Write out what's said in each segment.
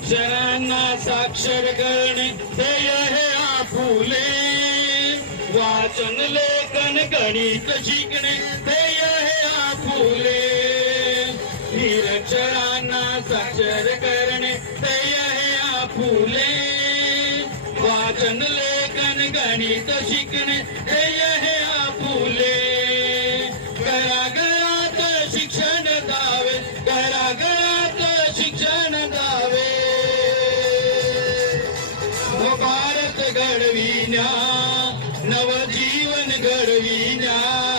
अक्षरांना साक्षर करणे ध्येय हे आपुले वाचन लेखन गणित शिकणे ध्येय हे आपुले निरक्षरांना साक्षर करणे ध्येय हे आपुले वाचन लेखन गणित शिकणे ध्येय हे જીવન ઘડવી જાય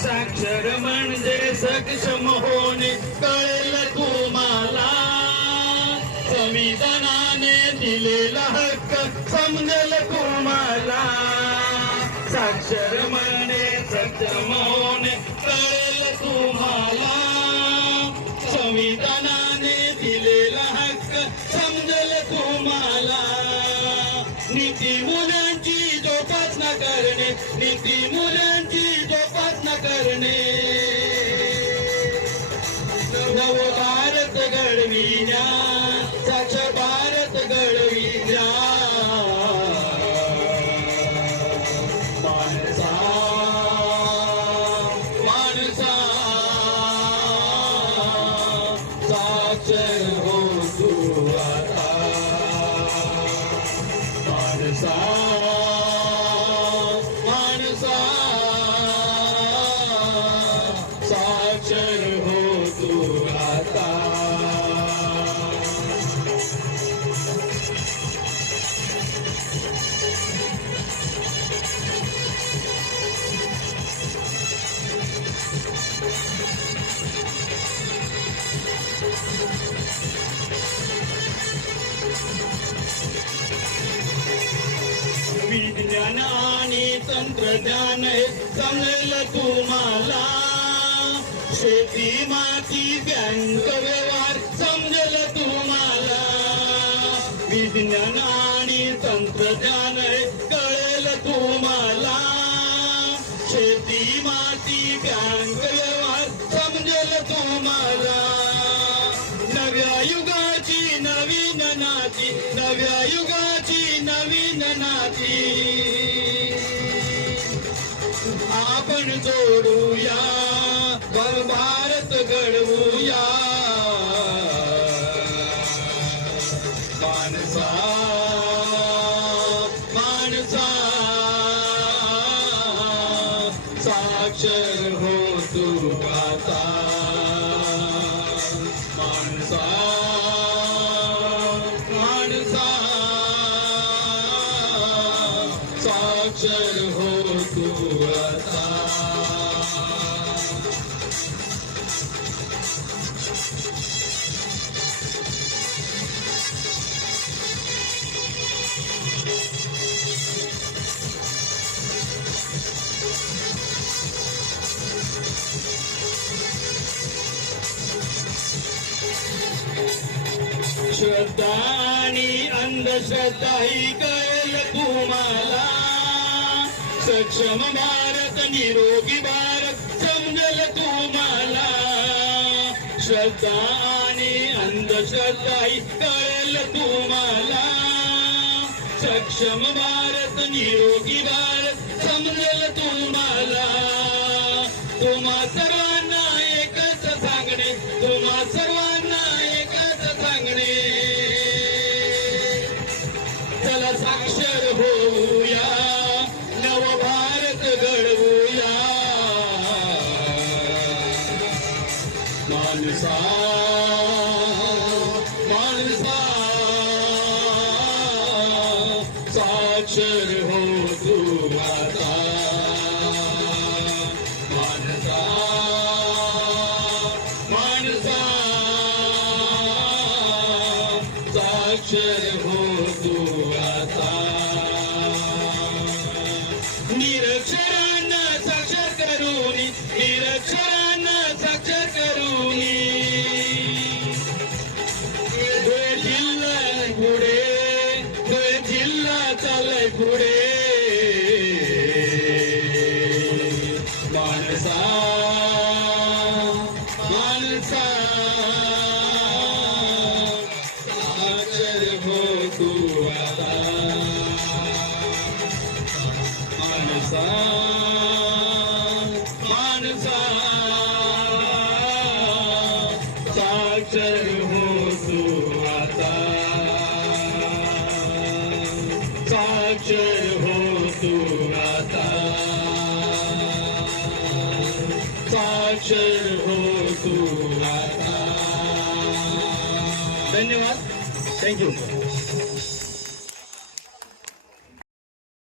साक्षर म्हणजे सक्षम होणे कळेल तुम्हाला. संविधानाने दिलेला हक्क समजेल तुम्हाला. साक्षर म्हणजे सक्षम होणे कळेल तुम्हाला. करणे. नव भारत घडविण्या गोचर हो तू आता. विज्ञान आणि तंत्रज्ञान समजलं तुम्हाला शेती माती बँक व्यवहार समजेल तुम्हाला. विज्ञान आणि तंत्रज्ञान कळेल तुम्हाला. शेती माती बँक व्यवहार समजेल तुम्हाला. नव्या युगाची नवीन नाती नव्या युगाची नवीन नाती. आपण जोडूया. Mansa. श्रद्धा आणि अंधश्रद्धा ही कळेल तुम्हाला. सक्षम भारत निरोगी भारत समजल तुम्हाला. श्रद्धा आणि अंधश्रद्धा ही कळेल तुम्हाला. सक्षम भारत निरोगी भारत समजल तुम्हाला. तुम्हा साक्षर हो तू पुढे माणसा माणसा साक्षर हो तू आता. माणसा हो तू आता साक्षर हो तू आता धन्यवाद थँक्यू